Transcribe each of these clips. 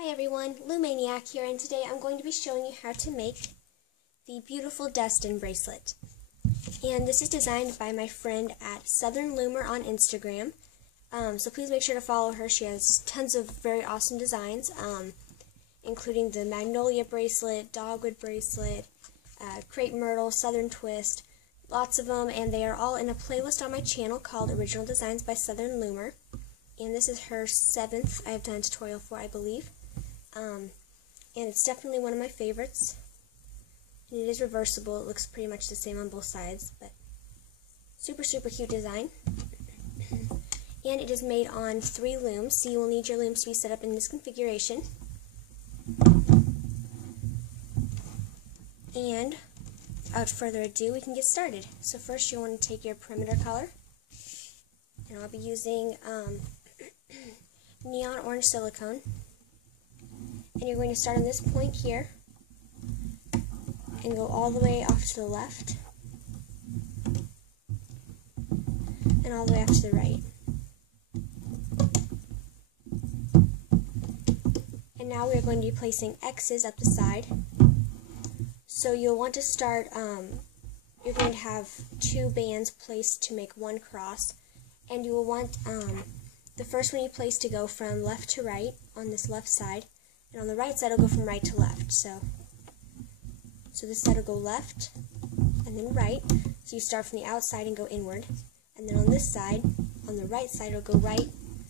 Hi everyone, Loomaniac here, and today I'm going to be showing you how to make the beautiful Destin bracelet. And this is designed by my friend at Southern Loomer on Instagram. So please make sure to follow her. She has tons of very awesome designs, including the Magnolia bracelet, Dogwood bracelet, Crepe Myrtle, Southern Twist, lots of them, and they are all in a playlist on my channel called Original Designs by Southern Loomer. And this is her 7th I have done a tutorial for, I believe. And it's definitely one of my favorites. And it is reversible. It looks pretty much the same on both sides, but super cute design. And it is made on 3 looms, so you will need your looms to be set up in this configuration. And without further ado, we can get started. So first you'll want to take your perimeter color, and I'll be using neon orange silicone. And you're going to start on this point here and go all the way off to the left and all the way off to the right. And now we're going to be placing X's up the side. So you'll want to start, you're going to have 2 bands placed to make 1 cross, and you will want the first one you place to go from left to right on this left side. And on the right side, it'll go from right to left. So this side will go left and then right. So you start from the outside and go inward. And then on this side, on the right side, it'll go right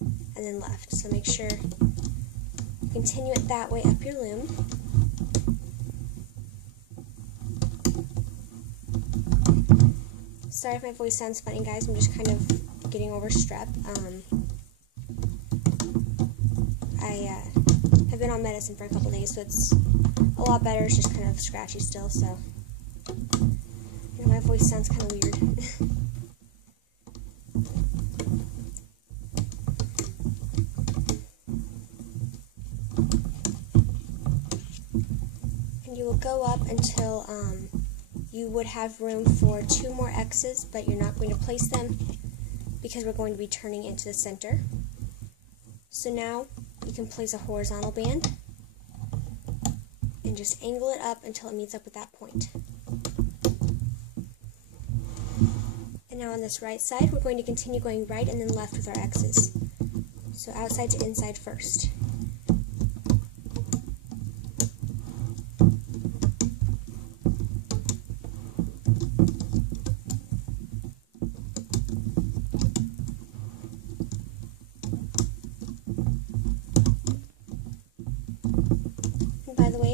and then left. So make sure you continue it that way up your loom. Sorry if my voice sounds funny, guys. I'm just kind of getting over strep. I've been on medicine for a couple days, so it's a lot better. It's just kind of scratchy still, so you know, my voice sounds kind of weird. And you will go up until you would have room for 2 more X's, but you're not going to place them because we're going to be turning into the center. So now you can place a horizontal band and just angle it up until it meets up with that point. And now on this right side, we're going to continue going right and then left with our X's. So outside to inside first.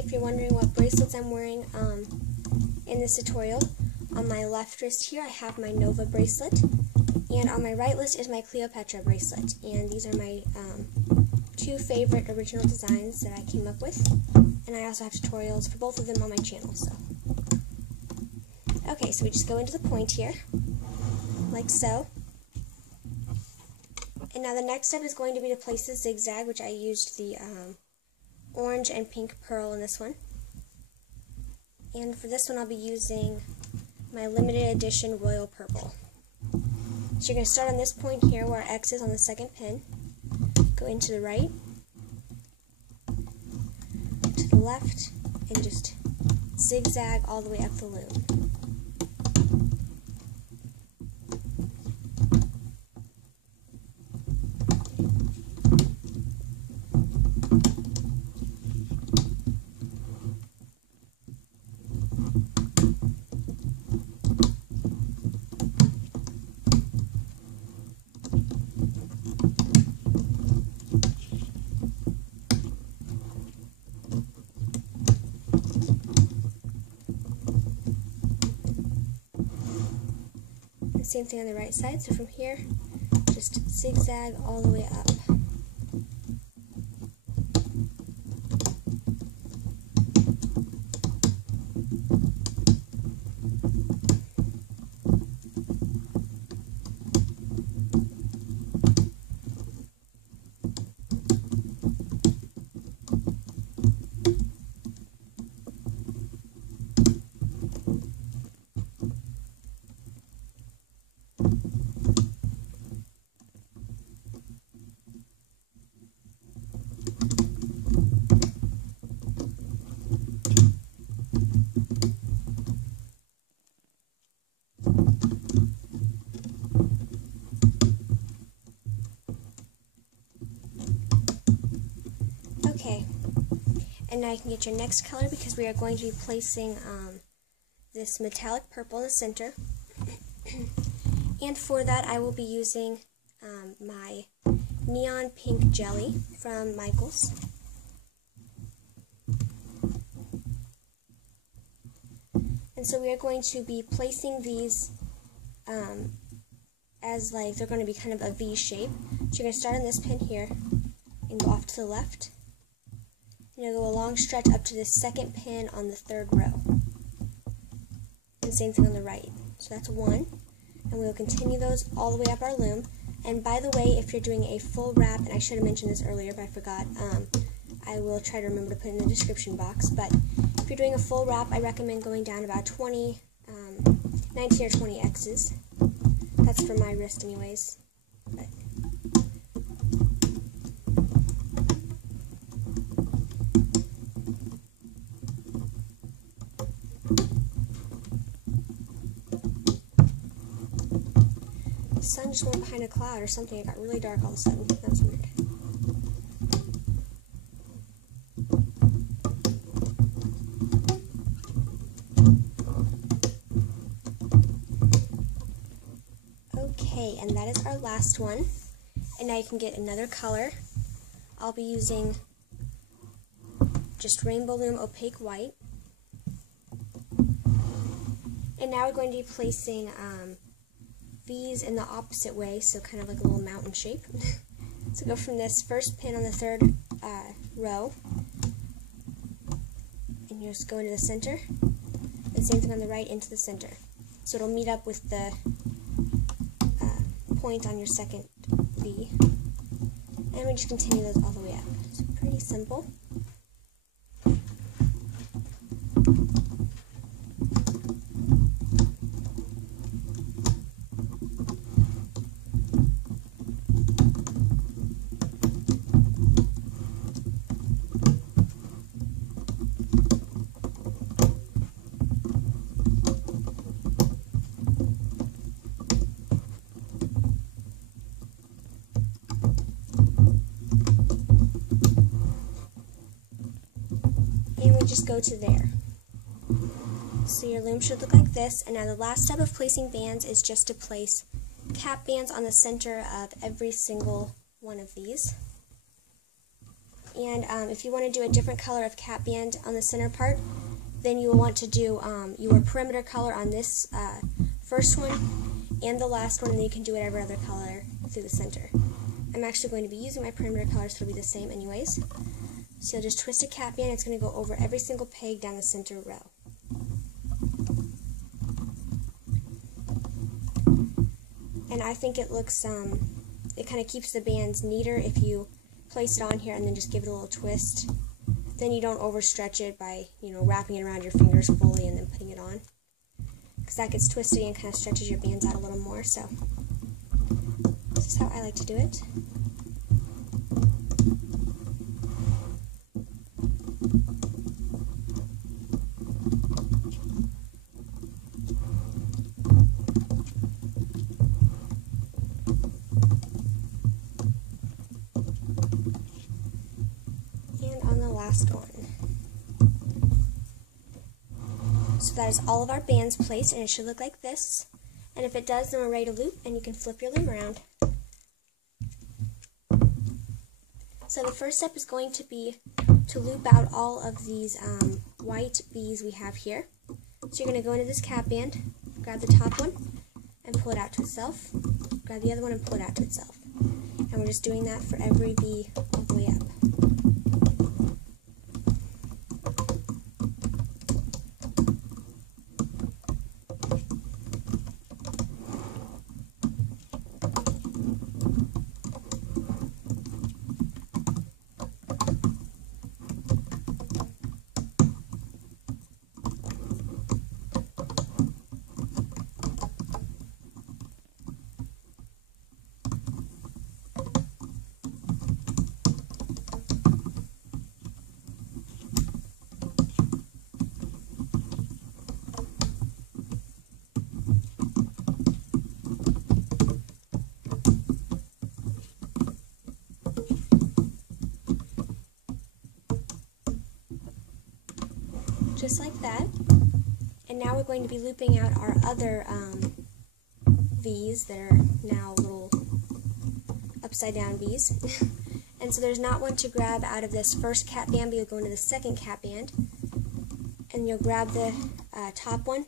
If you're wondering what bracelets I'm wearing in this tutorial, on my left wrist here I have my Nova bracelet, and on my right wrist is my Cleopatra bracelet. And these are my 2 favorite original designs that I came up with, and I also have tutorials for both of them on my channel. So, okay, so we just go into the point here, like so. And now the next step is going to be to place the zigzag, which I used the orange and pink pearl in this one. And for this one I'll be using my limited edition royal purple. So you're going to start on this point here where X is on the 2nd pin, go into the right, to the left, and just zigzag all the way up the loom. Same thing on the right side, so from here, just zigzag all the way up. And now you can get your next color because we are going to be placing this metallic purple in the center. And for that I will be using my neon pink jelly from Michaels. And so we are going to be placing these as like they're going to be kind of a V shape. So you're going to start on this pin here and go off to the left. And you'll go a long stretch up to this second pin on the third row. And same thing on the right. So that's one. And we'll continue those all the way up our loom. And by the way, if you're doing a full wrap, and I should have mentioned this earlier, but I forgot, I will try to remember to put it in the description box. But if you're doing a full wrap, I recommend going down about 19 or 20 X's. That's for my wrist anyways. But the sun just went behind a cloud or something. It got really dark all of a sudden. That was weird. Okay, and that is our last one. And now you can get another color. I'll be using just Rainbow Loom Opaque White. And now we're going to be placing V's in the opposite way, so kind of like a little mountain shape. So go from this first pin on the third row, and you just go into the center, and same thing on the right into the center. So it'll meet up with the point on your second V, and we just continue those all the way up. It's pretty simple. And we just go to there. So your loom should look like this. And now the last step of placing bands is just to place cap bands on the center of every single one of these. And if you want to do a different color of cap band on the center part, then you will want to do your perimeter color on this first one and the last one, and then you can do whatever other color through the center. I'm actually going to be using my perimeter color, so it'll be the same anyways. So you'll just twist a cap band. It's going to go over every single peg down the center row. And I think it looks, it kind of keeps the bands neater if you place it on here and then just give it a little twist. Then you don't overstretch it by, wrapping it around your fingers fully and then putting it on. Because that gets twisted and kind of stretches your bands out a little more. So this is how I like to do it. Last one. So that is all of our bands placed, and it should look like this. And if it does, then we're ready to loop, and you can flip your loom around. So the first step is going to be to loop out all of these white V's we have here. So you're going to go into this cap band, grab the top one, and pull it out to itself. Grab the other one and pull it out to itself. And we're just doing that for every V all the way up. just like that. And now we're going to be looping out our other V's that are now little upside down V's. And so there's not one to grab out of this first cap band, but you'll go into the second cap band, and you'll grab the top one,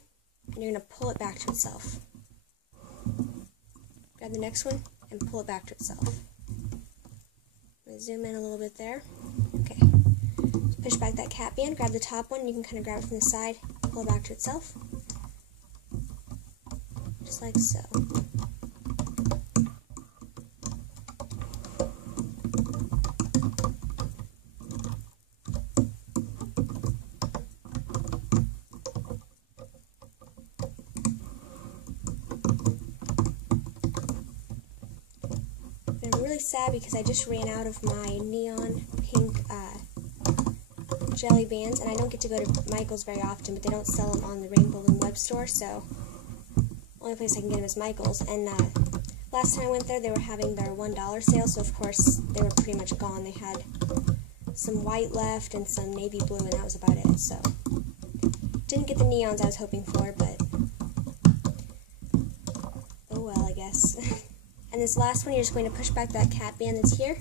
and you're going to pull it back to itself. Grab the next one, and pull it back to itself. I'm going to zoom in a little bit there. Okay. Push back that cap band, grab the top one, and you can kind of grab it from the side, pull it back to itself. Just like so. And I'm really sad because I just ran out of my neon pink jelly bands, and I don't get to go to Michael's very often, but they don't sell them on the Rainbow Loom web store, so only place I can get them is Michael's. And last time I went there, they were having their $1 sale, so of course they were pretty much gone. They had some white left and some navy blue, and that was about it. So didn't get the neons I was hoping for, but oh well, I guess. And this last one, you're just going to push back that cap band that's here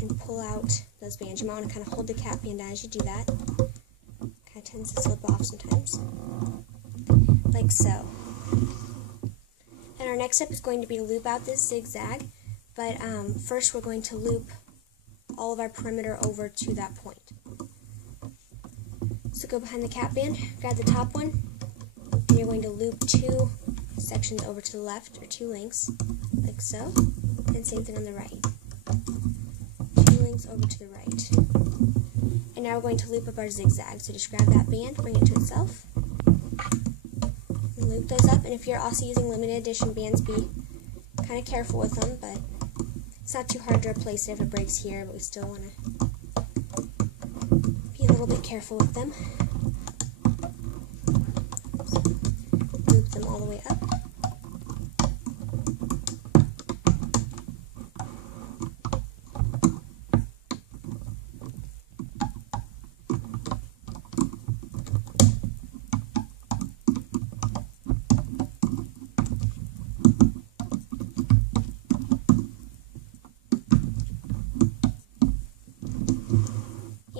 and pull out those bands. You might want to kind of hold the cap band down as you do that. Kind of tends to slip off sometimes, like so. And our next step is going to be to loop out this zigzag, but first we're going to loop all of our perimeter over to that point. So go behind the cap band, grab the top one, and you're going to loop 2 sections over to the left, or 2 links, like so, and same thing on the right. 2 links over to the right. And now we're going to loop up our zigzag, so just grab that band, bring it to itself, and loop those up. And if you're also using limited edition bands, be kind of careful with them, but it's not too hard to replace it if it breaks here, but we still want to be a little bit careful with them. So, loop them all the way up.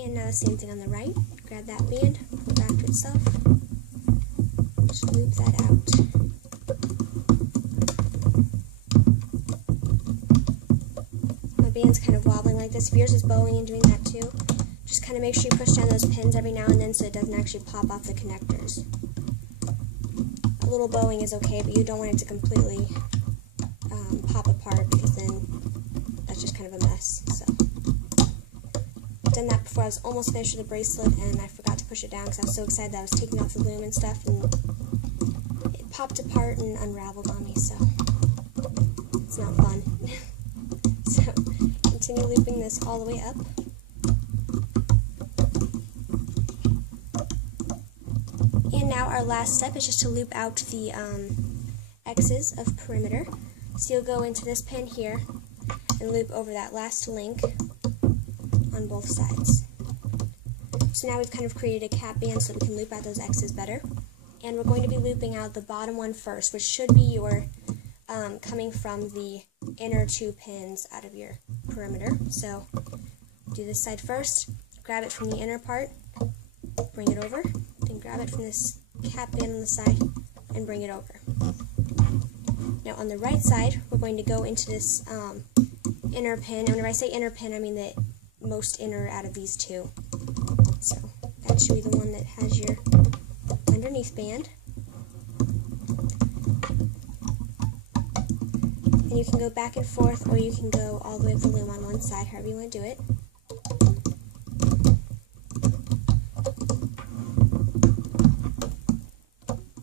And now the same thing on the right. Grab that band, pull it back to itself. Just loop that out. My band's kind of wobbling like this. If yours is bowing and doing that too, just kind of make sure you push down those pins every now and then so it doesn't actually pop off the connectors. A little bowing is okay, but you don't want it to completely pop apart, because then that's just kind of a mess. So. Done that before. I was almost finished with the bracelet and I forgot to push it down because I was so excited that I was taking off the loom and stuff, and it popped apart and unraveled on me, so it's not fun. So continue looping this all the way up. And now our last step is just to loop out the X's of perimeter. So you'll go into this pin here and loop over that last link on both sides. So now we've kind of created a cap band so we can loop out those X's better. And we're going to be looping out the bottom one first, which should be your coming from the inner 2 pins out of your perimeter. So do this side first, grab it from the inner part, bring it over, then grab it from this cap band on the side and bring it over. Now on the right side, we're going to go into this inner pin, and whenever I say inner pin, I mean the most inner out of these 2. So that should be the one that has your underneath band. And you can go back and forth, or you can go all the way with the loom on one side, however you want to do it.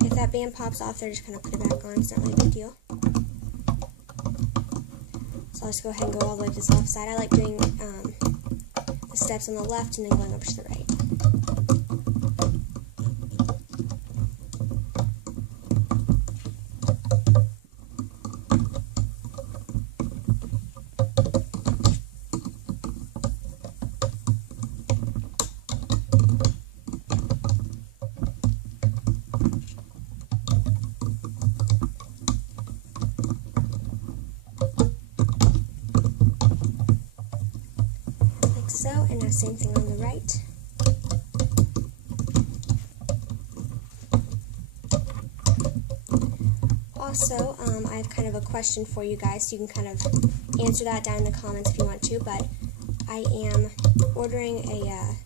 If that band pops off there, just kind of put it back on. It's not really a big deal. So I'll just go ahead and go all the way to this left side. I like doing the steps on the left and then going over to the right. so, and now same thing on the right. Also, I have kind of a question for you guys, so you can kind of answer that down in the comments if you want to, but I am ordering a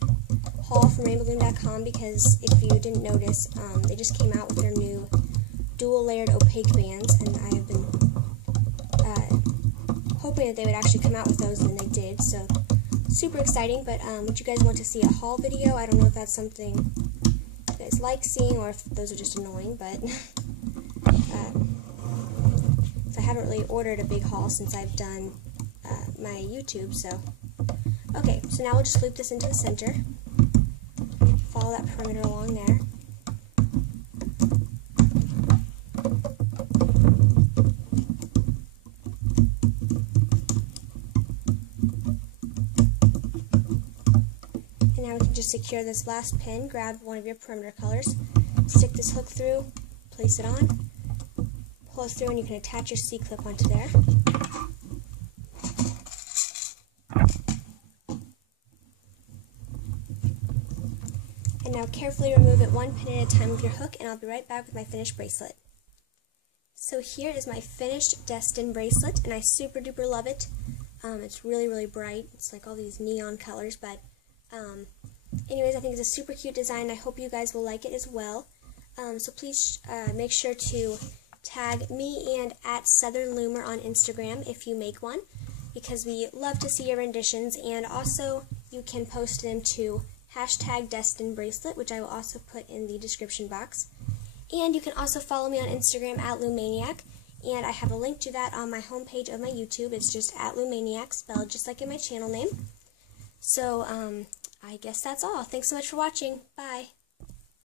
haul from rainbowloom.com because if you didn't notice, they just came out with their new dual layered opaque bands, and I have been hoping that they would actually come out with those, and then they did, so super exciting. But would you guys want to see a haul video? I don't know if that's something you guys like seeing or if those are just annoying, but I haven't really ordered a big haul since I've done my YouTube, so okay, so now we'll just loop this into the center, follow that perimeter along there. And now we can just secure this last pin, grab one of your perimeter colors, stick this hook through, place it on, pull it through, and you can attach your C-clip onto there. And now carefully remove it one pin at a time with your hook, and I'll be right back with my finished bracelet. So here is my finished Destin bracelet, and I super duper love it. It's really, really bright. It's like all these neon colors, but anyways, I think it's a super cute design. I hope you guys will like it as well. So please make sure to tag me and at Southern Loomer on Instagram if you make one, because we love to see your renditions, and also you can post them to #DestinBracelet, which I will also put in the description box. And you can also follow me on Instagram at Loomaniac, and I have a link to that on my homepage of my YouTube. It's just at Loomaniac, spelled just like in my channel name. So I guess that's all. Thanks so much for watching. Bye.